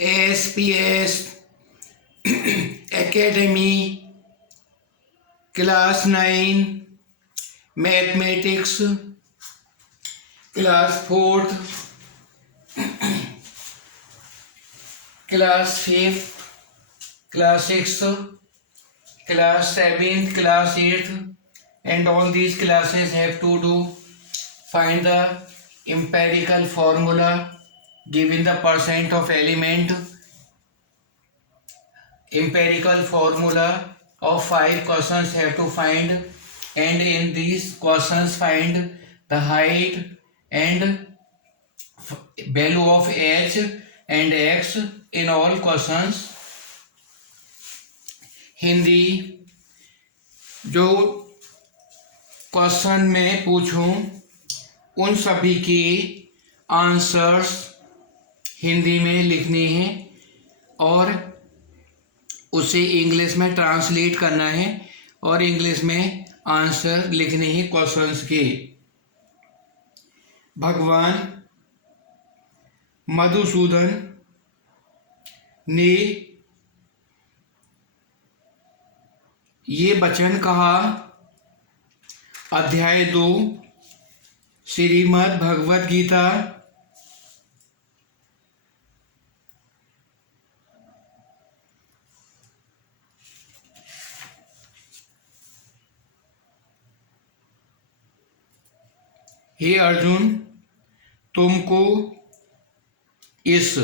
ASPS Academy Class 9 Mathematics Class 4th Class 5th Class 6th Class 7th Class 8th, and all these classes have to do find the empirical formula given the percent of element. Empirical formula of 5 questions have to find, and in these questions find the height and value of h and x in all questions. Hindi जो question मैं पूछूं उन सभी के answers Hindi में लिखने हैं और उसे इंग्लिश में ट्रांसलेट करना है और इंग्लिश में आंसर लिखने हैं क्वेश्चंस के। भगवान मधुसूदन ने ये वचन कहा, अध्याय 2 श्रीमद् भगवत गीता हे अर्जुन, तुमको इस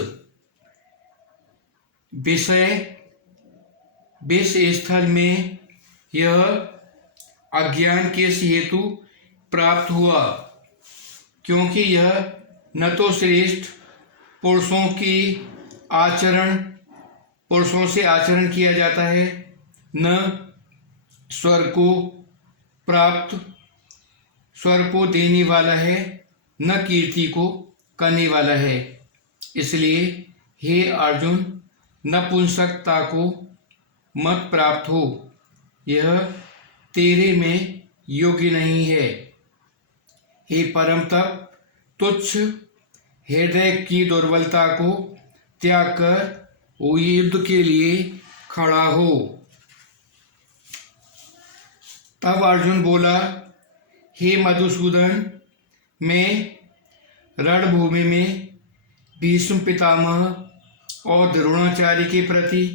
विषय स्थल में यह अज्ञान किस हेतु प्राप्त हुआ, क्योंकि यह न तो श्रेष्ठ पुरुषों से आचरण किया जाता है, न स्वर्ग को देने वाला है, न कीर्ति को करने वाला है। इसलिए हे अर्जुन, नपुंसकता को मत प्राप्त हो, यह तेरे में योग्य नहीं है। हे परम तप, तुच्छ हृदय की दुर्बलता को त्याग कर वो युद्ध के लिए खड़ा हो। तब अर्जुन बोला, हे मधुसूदन, मैं रणभूमि में भीष्म पितामह और द्रोणाचार्य के प्रति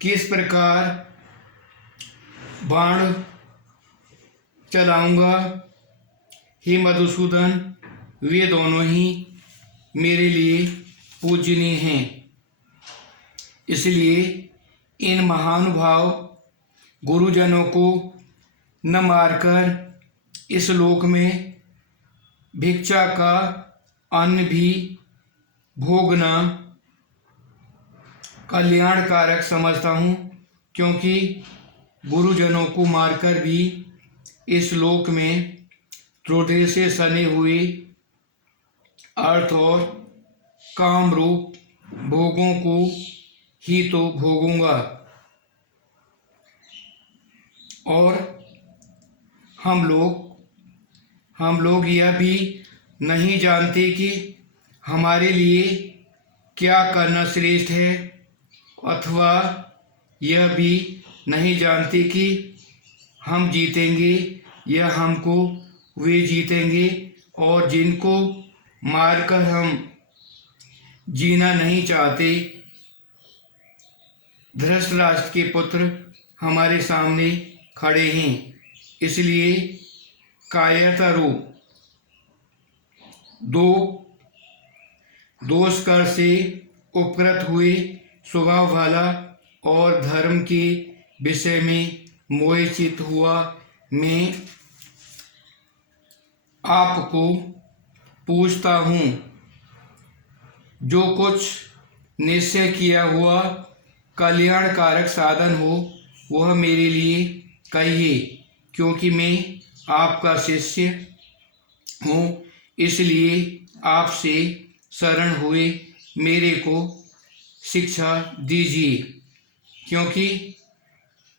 किस प्रकार बाण चलाऊंगा। हे मधुसूदन, वे दोनों ही मेरे लिए पूजनीय हैं। इसलिए इन महानुभाव गुरुजनों को न मारकर इस लोक में भिक्षा का अन्न भी भोगना कल्याणकारक समझता हूँ, क्योंकि गुरुजनों को मारकर भी इस लोक में क्रोध से सने हुए अर्थ और काम रूप भोगों को ही तो भोगूंगा। और हम लोग यह भी नहीं जानते कि हमारे लिए क्या करना श्रेष्ठ है, अथवा यह भी नहीं जानते कि हम जीतेंगे या हमको वे जीतेंगे, और जिनको मारकर हम जीना नहीं चाहते। धृतराष्ट्र के पुत्र हमारे सामने खड़े हैं, इसलिए कायरता रूप दोषकर से उपकृत हुए स्वभाव वाला और धर्म के विषय में मोहित हुआ मैं आपको पूछता हूँ, जो कुछ निश्चय किया हुआ कल्याणकारक साधन हो वह मेरे लिए कहिए, क्योंकि मैं आपका शिष्य हूँ। इसलिए आपसे शरण हुए मेरे को शिक्षा दीजिए, क्योंकि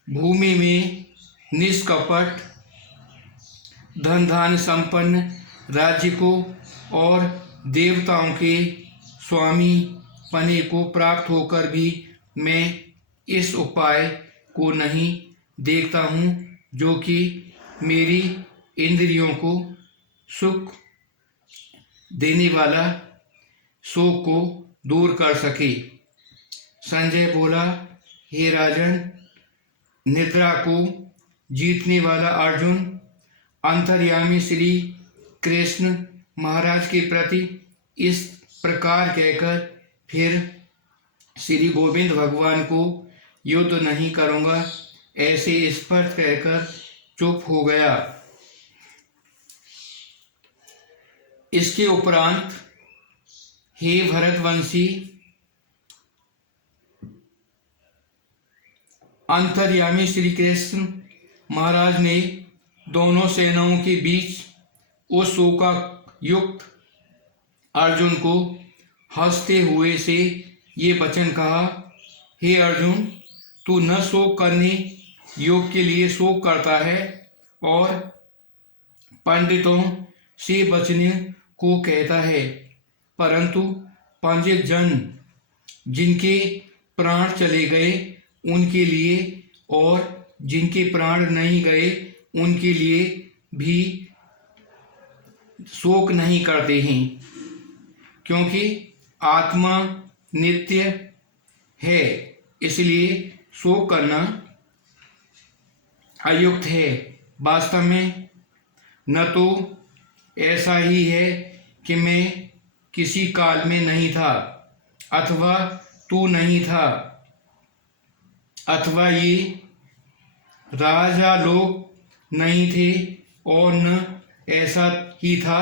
भूमि में निष्कपट धन धान्य संपन्न राज्य को और देवताओं के स्वामी पने को प्राप्त होकर भी मैं इस उपाय को नहीं देखता हूँ जो कि मेरी इंद्रियों को सुख देने वाला शोक को दूर कर सके। संजय बोला, हे राजन, निद्रा को जीतने वाला अर्जुन अंतर्यामी श्री कृष्ण महाराज के प्रति इस प्रकार कहकर फिर श्री गोविंद भगवान को युद्ध नहीं करूँगा ऐसे स्पष्ट कहकर चुप हो गया। इसके उपरांत हे भरतवंशी, अंतर्यामी श्री कृष्ण महाराज ने दोनों सेनाओं के बीच उस शोकायुक्त अर्जुन को हंसते हुए से ये वचन कहा, हे अर्जुन, तू न शोक करने योग के लिए शोक करता है और पंडितों से बचने को कहता है, परंतु पंडित जन जिनके प्राण चले गए उनके लिए और जिनके प्राण नहीं गए उनके लिए भी शोक नहीं करते हैं, क्योंकि आत्मा नित्य है, इसलिए शोक करना अयुक्त है। वास्तव में न तो ऐसा ही है कि मैं किसी काल में नहीं था अथवा तू नहीं था अथवा ये राजा लोग नहीं थे और न ऐसा ही था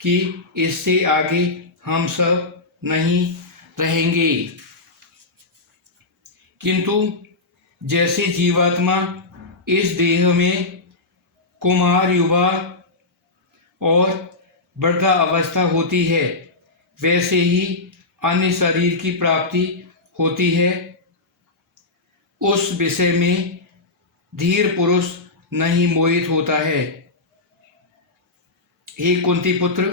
कि इससे आगे हम सब नहीं रहेंगे, किंतु जैसे जीवात्मा इस देह में कुमार, युवा और वृद्धा अवस्था होती है, वैसे ही अन्य शरीर की प्राप्ति होती है। उस विषय में धीर पुरुष नहीं मोहित होता है। हे कुंती पुत्र,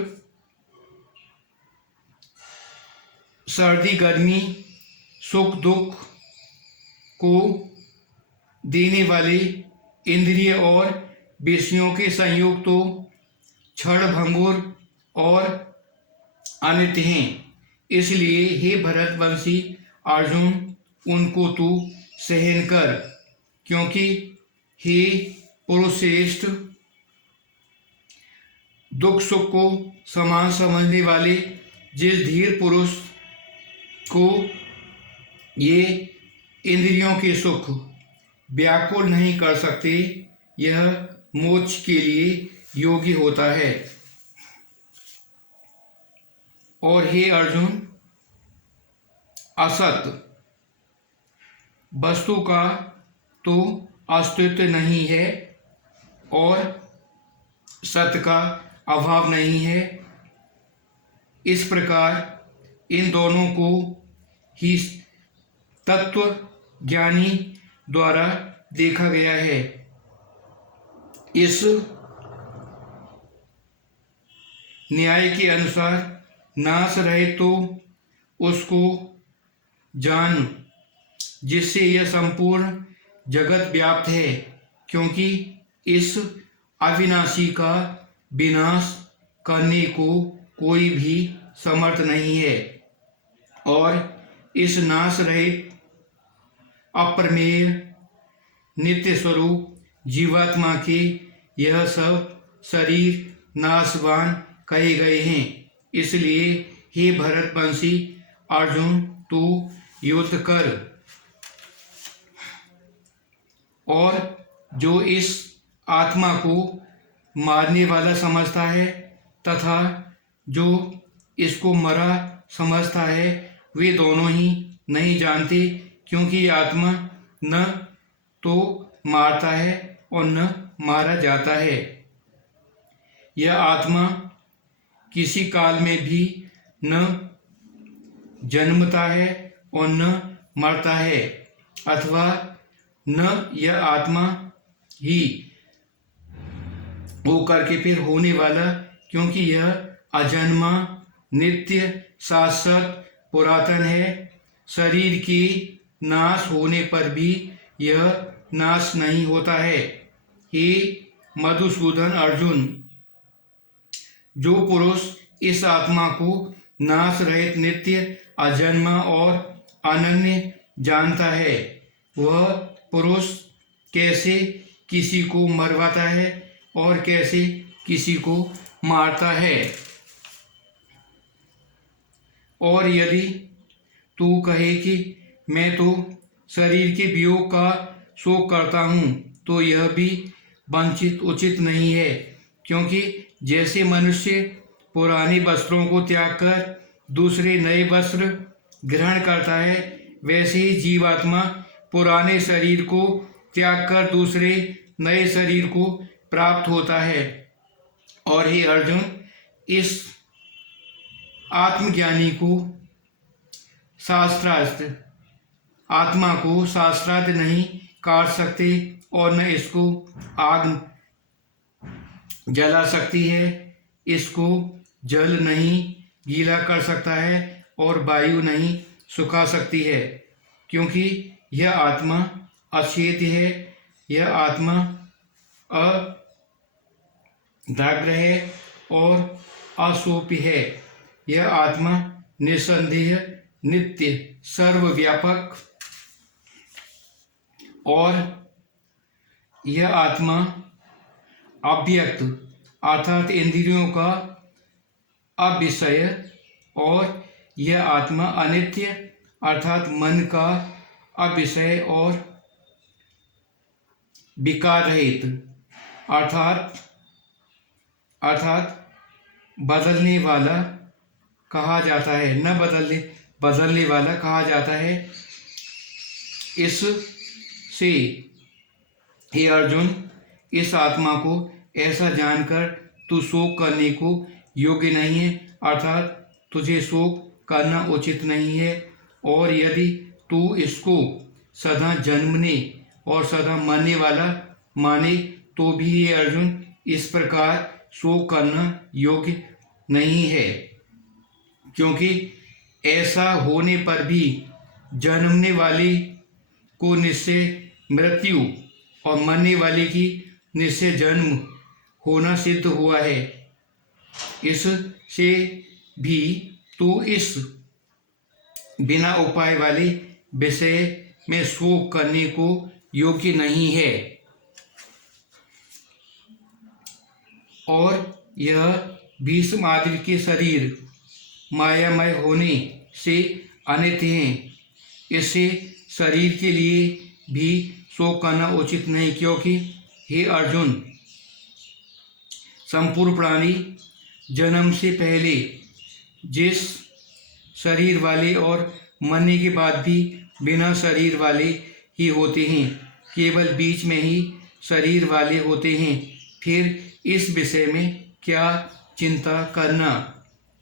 सर्दी गर्मी सुख दुख को देने वाले इंद्रिय और विषयों के संयोग तो क्षण भंगुर और अनित्य हैं, इसलिए हे भरतवंशी अर्जुन, उनको तू सहन कर, क्योंकि हे पुरुषश्रेष्ठ, दुख सुख को समान समझने वाले जिस धीर पुरुष को ये इंद्रियों के सुख व्याकुल नहीं कर सकते, यह मोक्ष के लिए योग्य होता है। और हे अर्जुन, असत वस्तु का तो अस्तित्व नहीं है और सत्य का अभाव नहीं है। इस प्रकार इन दोनों को ही तत्व ज्ञानी द्वारा देखा गया है। इस न्याय के अनुसार नाश रहे तो उसको जान, जिससे यह संपूर्ण जगत व्याप्त है, क्योंकि इस अविनाशी का विनाश करने को कोई भी समर्थ नहीं है और इस नाश रहित अप्रमेय नित्य स्वरूप जीवात्मा के यह सब शरीर नाशवान कहे गए हैं। इसलिए हे भरतवंशी अर्जुन, तू युद्ध कर और जो इस आत्मा को मारने वाला समझता है तथा जो इसको मरा समझता है, वे दोनों ही नहीं जानते, क्योंकि ये आत्मा न तो मारता है और न मारा जाता है। यह आत्मा किसी काल में भी न जन्मता है और न मरता है, अथवा न यह आत्मा ही होकर के फिर होने वाला, क्योंकि यह अजन्मा, नित्य, शाश्वत, पुरातन है, शरीर के नाश होने पर भी यह नाश नहीं होता है। हे मधुसूदन अर्जुन, जो पुरुष इस आत्मा को नाश रहित नित्य अजन्मा और अनन्य जानता है, वह पुरुष कैसे किसी को मरवाता है और कैसे किसी को मारता है। और यदि तू कहे कि मैं तो शरीर के वियोग का शोक करता हूँ, तो यह भी वंचित उचित नहीं है, क्योंकि जैसे मनुष्य पुराने वस्त्रों को त्याग कर दूसरे नए वस्त्र ग्रहण करता है, वैसे ही जीवात्मा पुराने शरीर को त्याग कर दूसरे नए शरीर को प्राप्त होता है। और हे अर्जुन, इस आत्मज्ञानी को शास्त्रार्थ आत्मा को शास्त्रार्थ नहीं काट सकते और न इसको आग जला सकती है, इसको जल नहीं गीला कर सकता है और वायु नहीं सुखा सकती है, क्योंकि यह आत्मा अचेत है, यह आत्मा अदाग्र है और अशोपी है। यह आत्मा निसंदेह नित्य सर्वव्यापक और यह आत्मा अव्यक्त अर्थात इंद्रियों का अविषय और यह आत्मा अनित्य अर्थात मन का अविषय और विकार रहित अर्थात बदलने वाला कहा जाता है, न बदलने वाला कहा जाता है। इससे हे अर्जुन, इस आत्मा को ऐसा जानकर तू शोक करने को योग्य नहीं है, अर्थात तुझे शोक करना उचित नहीं है। और यदि तू इसको सदा जन्मने और सदा मरने वाला माने, तो भी ये अर्जुन इस प्रकार शोक करना योग्य नहीं है, क्योंकि ऐसा होने पर भी जन्मने वाले को निश्चय मृत्यु और मरने वाले की निश्चय जन्म होना सिद्ध हुआ है। इससे भी तो इस बिना उपाय वाले विषय में शोक करने को योग्य नहीं है। और यह भीष्म आदि के शरीर मायामय होने से अनित्य हैं, इससे शरीर के लिए भी शोक करना उचित नहीं, क्योंकि हे अर्जुन, संपूर्ण प्राणी जन्म से पहले जिस शरीर वाले और मरने के बाद भी बिना शरीर वाले ही होते हैं, केवल बीच में ही शरीर वाले होते हैं। फिर इस विषय में क्या चिंता करना,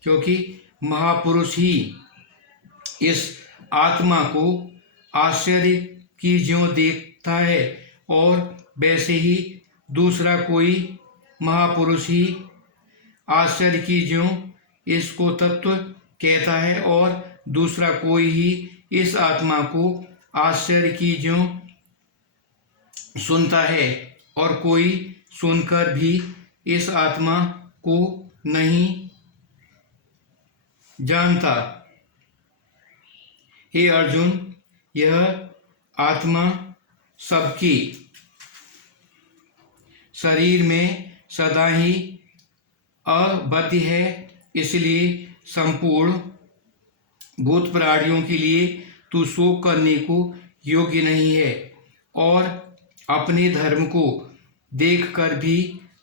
क्योंकि महापुरुष ही इस आत्मा को आश्चर्य की ज्यों देखता है और वैसे ही दूसरा कोई महापुरुष ही आश्चर्य की ज्यों इसको तत्व कहता है और दूसरा कोई ही इस आत्मा को आश्चर्य की ज्यों सुनता है और कोई सुनकर भी इस आत्मा को नहीं जानता। हे अर्जुन, यह आत्मा सबकी शरीर में सदा ही अबद्ध है, इसलिए संपूर्ण भूत प्राणियों के लिए तू शोक करने को योग्य नहीं है और अपने धर्म को देखकर भी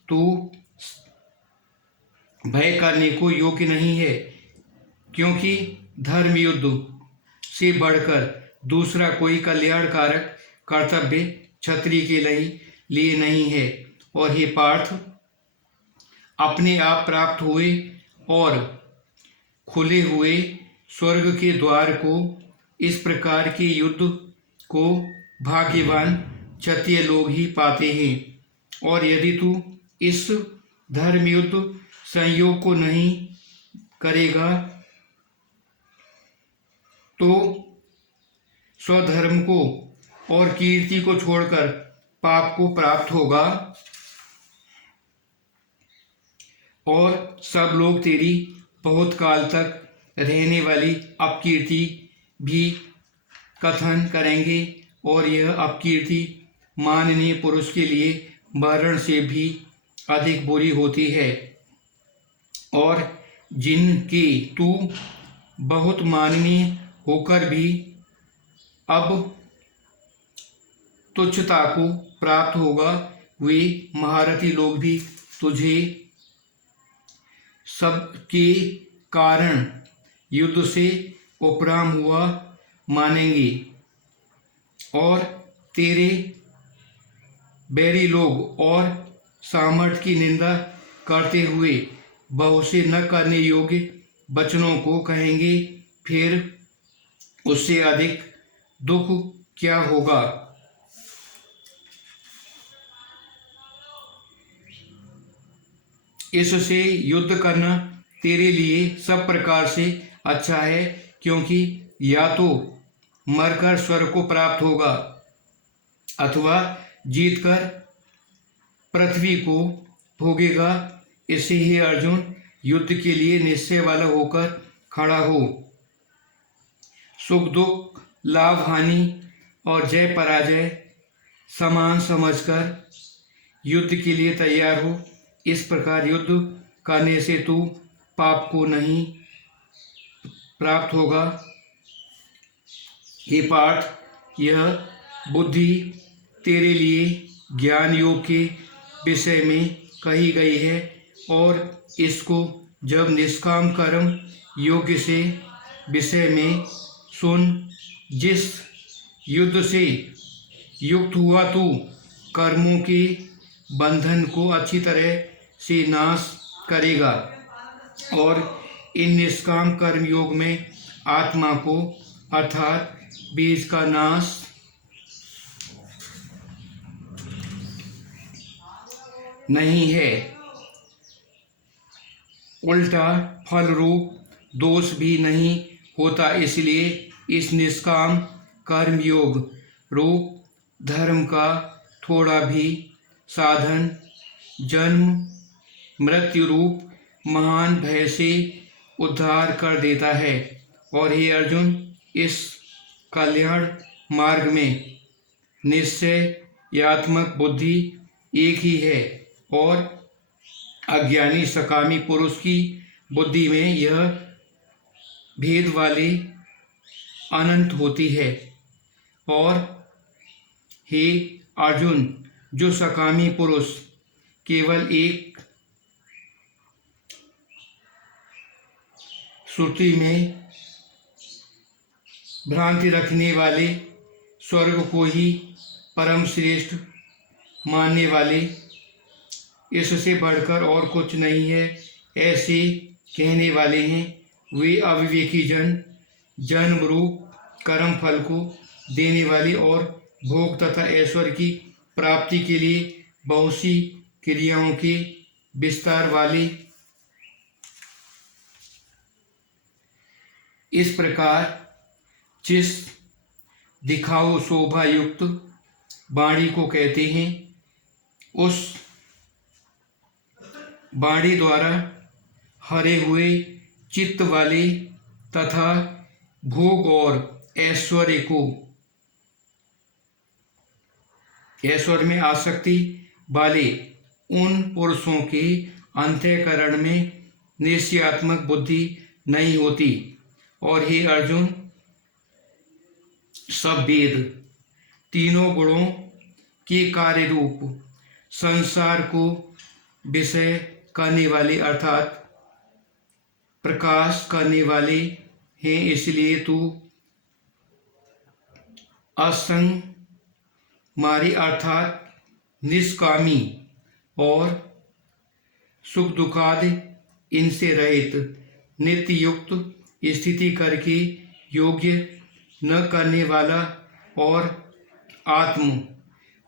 तू भय करने को योग्य नहीं है, क्योंकि धर्म युद्ध से बढ़कर दूसरा कोई कल्याणकारक कर्तव्य क्षत्रिय के लिए नहीं है। और हे पार्थ, अपने आप प्राप्त हुए और खुले हुए स्वर्ग के द्वार को इस प्रकार के युद्ध को भाग्यवान क्षत्रिय लोग ही पाते हैं। और यदि तू इस धर्म युद्ध संयोग को नहीं करेगा तो स्वधर्म को और कीर्ति को छोड़कर पाप को प्राप्त होगा और सब लोग तेरी बहुत काल तक रहने वाली अपकीर्ति भी कथन करेंगे और यह अपकीर्ति माननीय पुरुष के लिए मरण से भी अधिक बुरी होती है और जिनके तू बहुत माननीय होकर भी अब तुच्छता को प्राप्त होगा, वे महारथी लोग भी तुझे सबके कारण युद्ध से उपराम हुआ मानेंगे और तेरे बैरी लोग और सामर्थ की निंदा करते हुए बहुत से न करने योग्य वचनों को कहेंगे, फिर उससे अधिक दुख क्या होगा। इससे युद्ध करना तेरे लिए सब प्रकार से अच्छा है, क्योंकि या तो मरकर स्वर्ग को प्राप्त होगा अथवा जीतकर पृथ्वी को भोगेगा। इससे ही अर्जुन युद्ध के लिए निश्चय वाला होकर खड़ा हो। सुख दुख, लाभ हानि और जय पराजय समान समझकर युद्ध के लिए तैयार हो। इस प्रकार युद्ध करने से तू पाप को नहीं प्राप्त होगा। हे पार्थ, यह बुद्धि तेरे लिए ज्ञान योग के विषय में कही गई है और इसको जब निष्काम कर्म योग्य से विषय में सुन। जिस युद्ध से युक्त हुआ तू कर्मों के बंधन को अच्छी तरह से नाश करेगा और इन निष्काम कर्म योग में आत्मा को अर्थात बीज का नाश नहीं है, उल्टा फल रूप दोष भी नहीं होता। इसलिए इस निष्काम कर्म योग रूप धर्म का थोड़ा भी साधन जन्म मृत्यु रूप महान भय से उद्धार कर देता है। और हे अर्जुन, इस कल्याण मार्ग में निश्चयात्मक बुद्धि एक ही है और अज्ञानी सकामी पुरुष की बुद्धि में यह भेद वाली अनंत होती है। और हे अर्जुन, जो सकामी पुरुष केवल एक श्रुति में भ्रांति रखने वाले स्वर्ग को ही परम श्रेष्ठ मानने वाले, इससे बढ़कर और कुछ नहीं है, ऐसे कहने वाले हैं, वे अविवेकी जन्म रूप कर्म फल को देने वाले और भोग तथा ऐश्वर्य की प्राप्ति के लिए बहुत सी क्रियाओं के विस्तार वाले। इस प्रकार जिस दिखाओ शोभा युक्त वाणी को कहते हैं, उस वाणी द्वारा हरे हुए चित्त वाले तथा भोग और ऐश्वर्य में आसक्ति वाले उन पुरुषों के अंतःकरण में निश्चयात्मक बुद्धि नहीं होती। और हे अर्जुन, सब वेद तीनों गुणों के कार्य रूप संसार को विषय करने वाले अर्थात प्रकाश करने वाले हैं। इसलिए तू असंग मारी अर्थात निष्कामी और सुख दुखादि इनसे रहित नित्य युक्त स्थिति करके योग्य न करने वाला और आत्म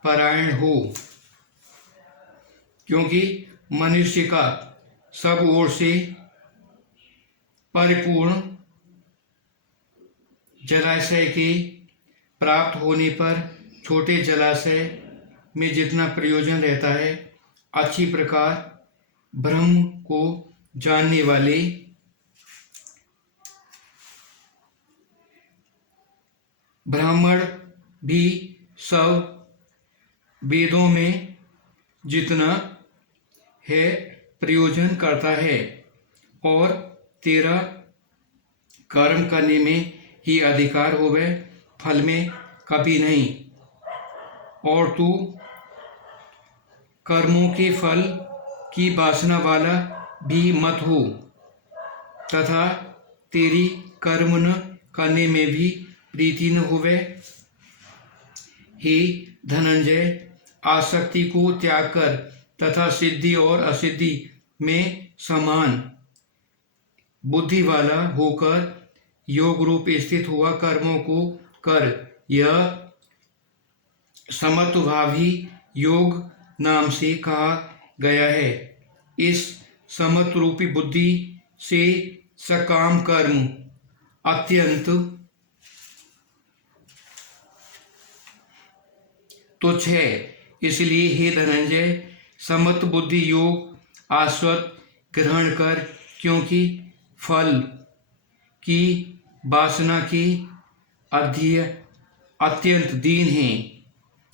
परायण हो, क्योंकि मनुष्य का सब ओर से परिपूर्ण जलाशय के प्राप्त होने पर छोटे जलाशय में जितना प्रयोजन रहता है, अच्छी प्रकार ब्रह्म को जानने वाले ब्राह्मण भी सब वेदों में जितना है प्रयोजन करता है, और तेरा कर्म करने में ही अधिकार होवे, फल में कभी नहीं। और तू कर्मों के फल की वासना वाला भी मत हो, तथा तेरी कर्म न करने में भी प्रीति न होवे। हे धनंजय, आसक्ति को त्याग कर तथा सिद्धि और असिद्धि में समान बुद्धि वाला होकर योग रूप स्थित हुआ कर्मों को कर। यह समत्वभावी योग नाम से कहा गया है। इस समत्व रूपी बुद्धि से सकाम कर्म अत्यंत तुच्छ है। इसलिए हे धनंजय, समत्व बुद्धि योग आस्वत ग्रहण कर, क्योंकि फल की वासना के अत्यंत दीन हैं,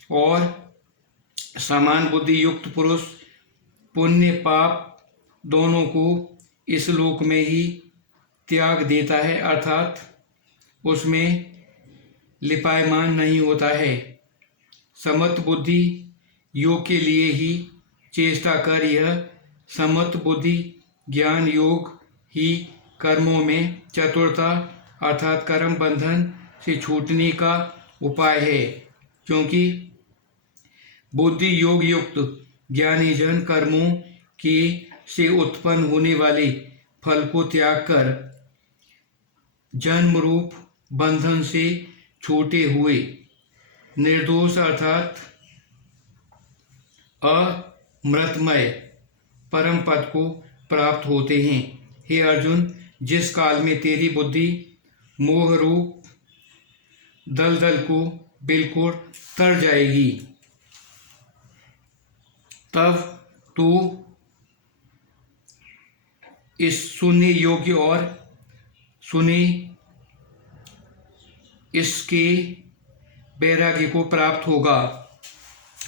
और समान बुद्धि युक्त पुरुष पुण्य पाप दोनों को इस लोक में ही त्याग देता है, अर्थात उसमें लिपायमान नहीं होता है। समत्व बुद्धि योग के लिए ही चेष्टा कर। यह समत्व बुद्धि ज्ञान योग ही कर्मों में चतुरता अर्थात कर्म बंधन से छूटने का उपाय है, क्योंकि बुद्धि योग युक्त ज्ञानी जन कर्मों के से उत्पन्न होने वाले फल को त्याग कर जन्म रूप बंधन से छूटे हुए निर्दोष अर्थात अमृतमय परम पद को प्राप्त होते हैं। हे अर्जुन, जिस काल में तेरी बुद्धि मोह रूप दलदल को बिल्कुल तर जाएगी, तब तू इस सुनने योग्य और सुने इसके वैराग्य को प्राप्त होगा।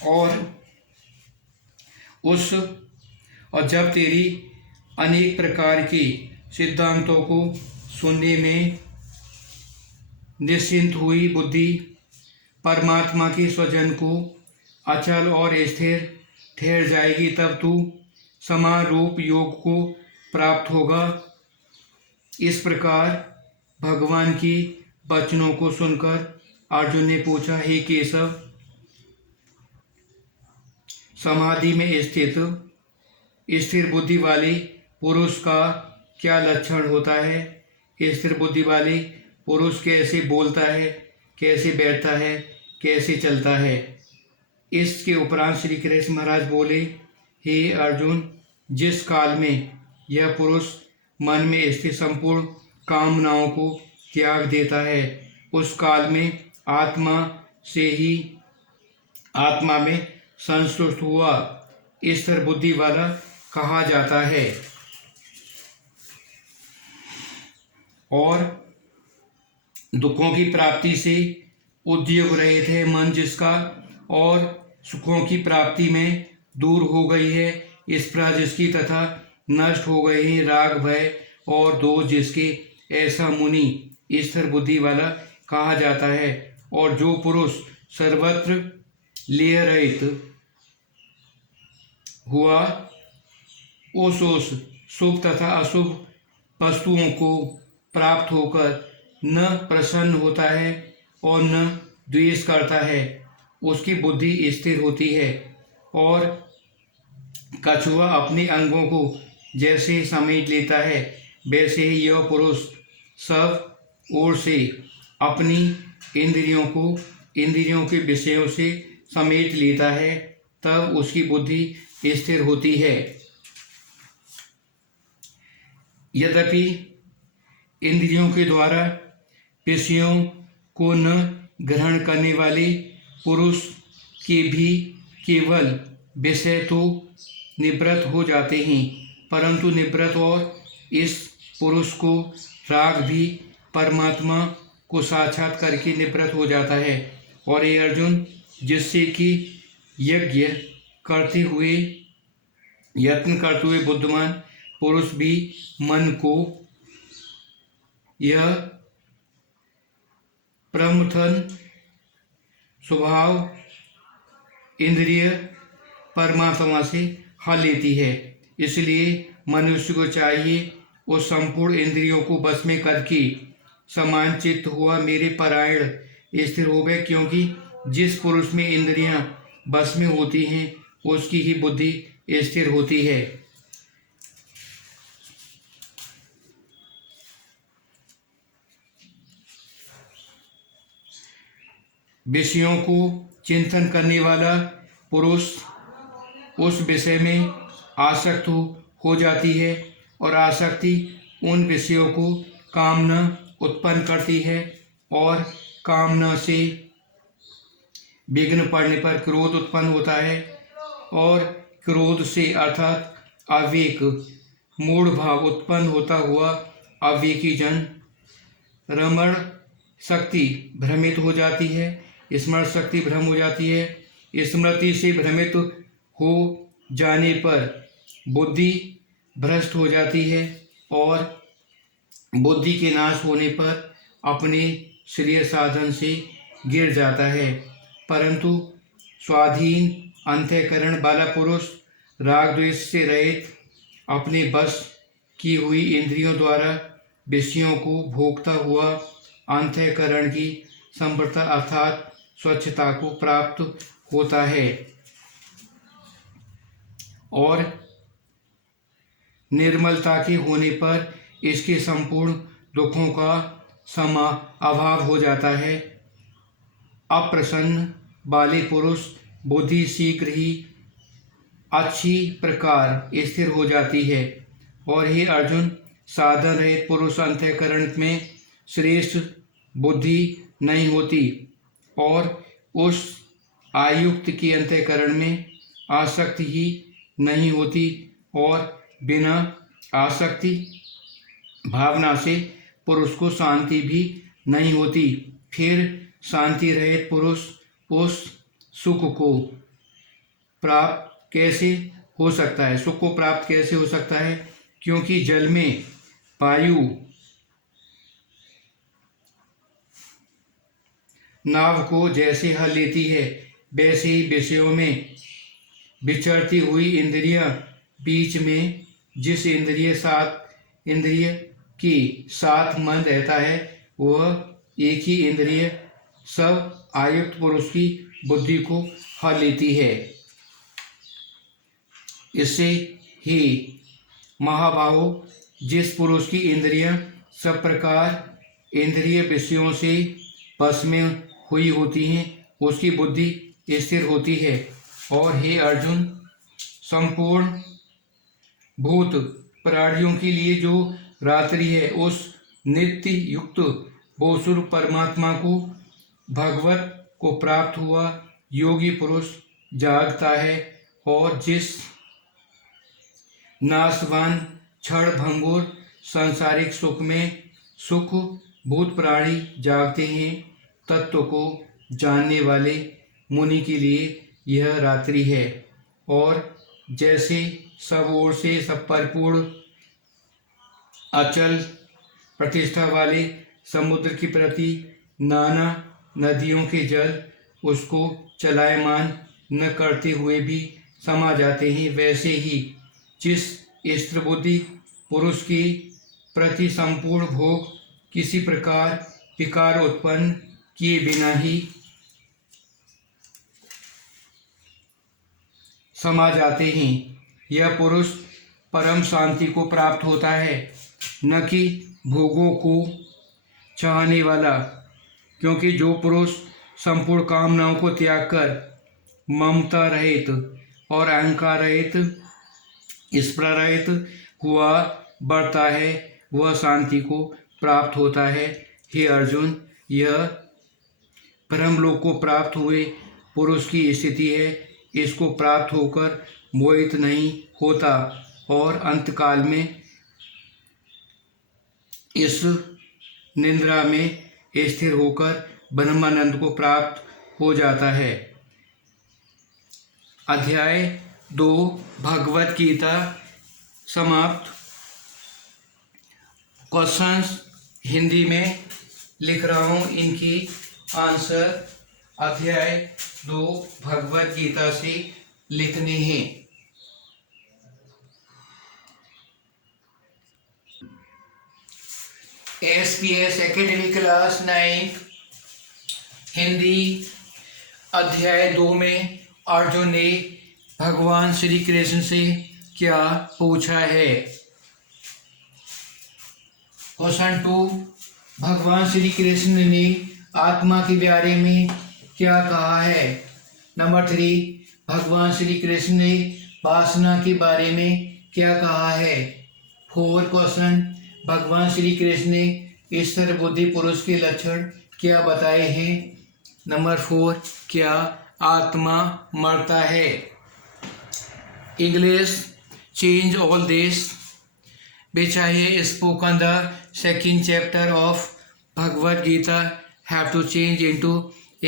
और जब तेरी अनेक प्रकार के सिद्धांतों को सुनने में निश्चिंत हुई बुद्धि परमात्मा के स्वजन को अचल और स्थिर ठहर जाएगी, तब तू समान रूप योग को प्राप्त होगा। इस प्रकार भगवान की वचनों को सुनकर अर्जुन ने पूछा, हे केशव, समाधि में स्थित स्थिर बुद्धि वाले पुरुष का क्या लक्षण होता है? स्थिर बुद्धि वाले पुरुष कैसे बोलता है, कैसे बैठता है, कैसे चलता है? इसके उपरांत श्री कृष्ण महाराज बोले, हे अर्जुन, जिस काल में यह पुरुष मन में स्थित संपूर्ण कामनाओं को त्याग देता है, उस काल में आत्मा से ही आत्मा में संतुष्ट हुआ स्थिर बुद्धि वाला कहा जाता है। और दुखों की प्राप्ति से उद्योग रहित है मन जिसका, और सुखों की प्राप्ति में दूर हो गई है स्पृहा जिसकी, तथा नष्ट हो गए हैं राग भय और दोष जिसके, ऐसा मुनि स्थिर बुद्धि वाला कहा जाता है। और जो पुरुष सर्वत्र लेह रहित हुआ उस शुभ तथा अशुभ वस्तुओं को प्राप्त होकर न प्रसन्न होता है और न द्वेष करता है, उसकी बुद्धि स्थिर होती है। और कछुआ अपने अंगों को जैसे समेट लेता है, वैसे ही यह पुरुष सब ओर से अपनी इंद्रियों के विषयों से समेट लेता है, तब उसकी बुद्धि स्थिर होती है। यद्यपि इंद्रियों के द्वारा विषयों को न ग्रहण करने वाले पुरुष के भी केवल विषय तो निवृत्त हो जाते हैं, परंतु निवृत्त और इस पुरुष को राग भी परमात्मा को साक्षात करके निवृत्त हो जाता है। और ये अर्जुन, जिससे कि यज्ञ करते हुए यत्न करते हुए बुद्धिमान पुरुष भी मन को यह प्रमथन स्वभाव इंद्रिय परमात्मा से हल लेती है। इसलिए मनुष्य को चाहिए उस संपूर्ण इंद्रियों को बस में करके समान चित्त हुआ मेरे परायण स्थिर हो गए, क्योंकि जिस पुरुष में इंद्रियां बस में होती हैं उसकी ही बुद्धि स्थिर होती है। विषयों को चिंतन करने वाला पुरुष उस विषय में आसक्त हो जाती है और आसक्ति उन विषयों को कामना उत्पन्न करती है और कामना से विघ्न पड़ने पर क्रोध उत्पन्न होता है और क्रोध से अर्थात अविवेक मूढ़ भाव उत्पन्न होता हुआ अविवेकी जन रमण शक्ति भ्रमित हो जाती है, स्मरण शक्ति भ्रम हो जाती है। स्मृति से भ्रमित हो जाने पर बुद्धि भ्रष्ट हो जाती है और बुद्धि के नाश होने पर अपने श्रेय साधन से गिर जाता है। परंतु स्वाधीन अंतःकरण वाला पुरुष राग द्वेष से रहित अपने बस की हुई इंद्रियों द्वारा विषयों को भोगता हुआ अंतःकरण की संप्रता अर्थात स्वच्छता को प्राप्त होता है और निर्मलता के होने पर इसके संपूर्ण दुखों का अभाव हो जाता है। अप्रसन्न वाले पुरुष बुद्धि शीघ्र ही अच्छी प्रकार स्थिर हो जाती है। और हे अर्जुन, साधन रहित पुरुष अंतःकरण में श्रेष्ठ बुद्धि नहीं होती और उस आयुक्त के अंतःकरण में आसक्ति ही नहीं होती और बिना आसक्ति भावना से पुरुष को शांति भी नहीं होती। फिर शांति रहित पुरुष उस सुख को प्राप्त कैसे हो सकता है? सुख को प्राप्त कैसे हो सकता है? क्योंकि जल में वायु नाव को जैसे हल लेती है, वैसे ही विषयों में विचरती हुई इंद्रियां बीच में जिस इंद्रिय के साथ मन रहता है वह एक ही इंद्रिय सब आयुक्त पुरुष की बुद्धि को हल लेती है। इससे ही महाबाहो, जिस पुरुष की इंद्रियां सब प्रकार इंद्रिय विषयों से बस में हुई होती हैं उसकी बुद्धि स्थिर होती है। और हे अर्जुन, संपूर्ण भूत प्राणियों के लिए जो रात्रि है उस नित्य युक्त बोसुर परमात्मा को भगवत को प्राप्त हुआ योगी पुरुष जागता है और जिस नाशवान क्षण भंगुर सांसारिक सुख में सुख भूत प्राणी जागते हैं, तत्व को जानने वाले मुनि के लिए यह रात्रि है। और जैसे सब ओर से सब परिपूर्ण अचल प्रतिष्ठा वाले समुद्र के प्रति नाना नदियों के जल उसको चलायमान न करते हुए भी समा जाते हैं, वैसे ही जिस स्थिर बुद्धि पुरुष के प्रति संपूर्ण भोग किसी प्रकार विकार उत्पन्न किए बिना ही समा जाते हैं, यह पुरुष परम शांति को प्राप्त होता है, न कि भोगों को चाहने वाला। क्योंकि जो पुरुष संपूर्ण कामनाओं को त्याग कर ममता रहित और अहंकार रहित स्पृहा रहित हुआ बढ़ता है वह शांति को प्राप्त होता है। हे अर्जुन, यह ब्रह्मलोक को प्राप्त हुए पुरुष की स्थिति है। इसको प्राप्त होकर मोहित नहीं होता और अंतकाल में इस निद्रा में स्थिर होकर ब्रह्मानंद को प्राप्त हो जाता है। अध्याय 2 भगवत गीता समाप्त। क्वेश्चंस हिंदी में लिख रहा हूँ, इनकी आंसर अध्याय 2 भगवत गीता से लिखने हैं। SPS एकेडमी क्लास 9 हिंदी अध्याय 2 में अर्जुन ने भगवान श्री कृष्ण से क्या पूछा है। क्वेश्चन 2, भगवान श्री कृष्ण ने आत्मा के बारे में क्या कहा है। नंबर 3, भगवान श्री कृष्ण ने वासना के बारे में क्या कहा है। 4 क्वेश्चन, भगवान श्री कृष्ण ने ईश्वर बुद्धि पुरुष के लक्षण क्या बताए हैं। नंबर 4, क्या आत्मा मरता है। English, change all this which I have spoken the second chapter of Bhagavad Gita have to change into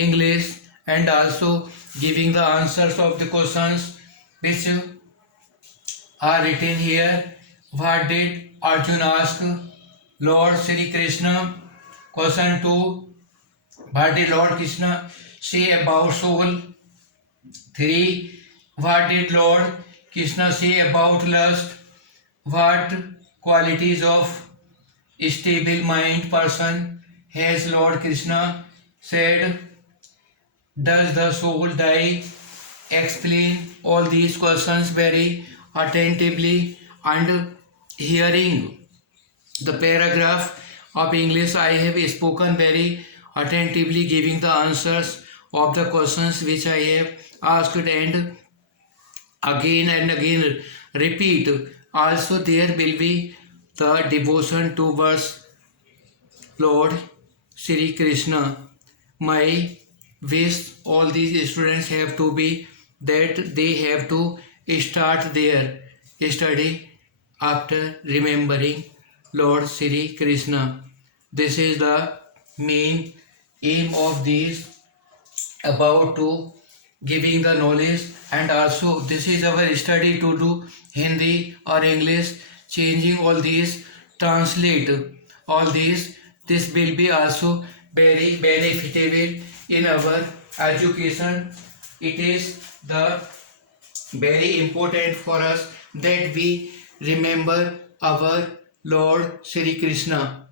English and also giving the answers of the questions which are written here. What did Arjun ask Lord Shri Krishna? Question 2, what did Lord Krishna say about soul? 3, what did Lord Krishna say about lust? What qualities of stable mind person has Lord Krishna said? Does the soul die? Explain all these questions very attentively and hearing the paragraph of English I have spoken very attentively, giving the answers of the questions which I have asked and again repeat. Also there will be the devotion towards Lord Shri Krishna. My wish all these students have to be that they have to start their study after remembering Lord Shri Krishna. This is the main aim of these about to giving the knowledge, and also this is our study to do Hindi or English, changing all these, translate all these. This will be also very benefitable in our education. It is the very important for us that we remember our Lord Shri Krishna.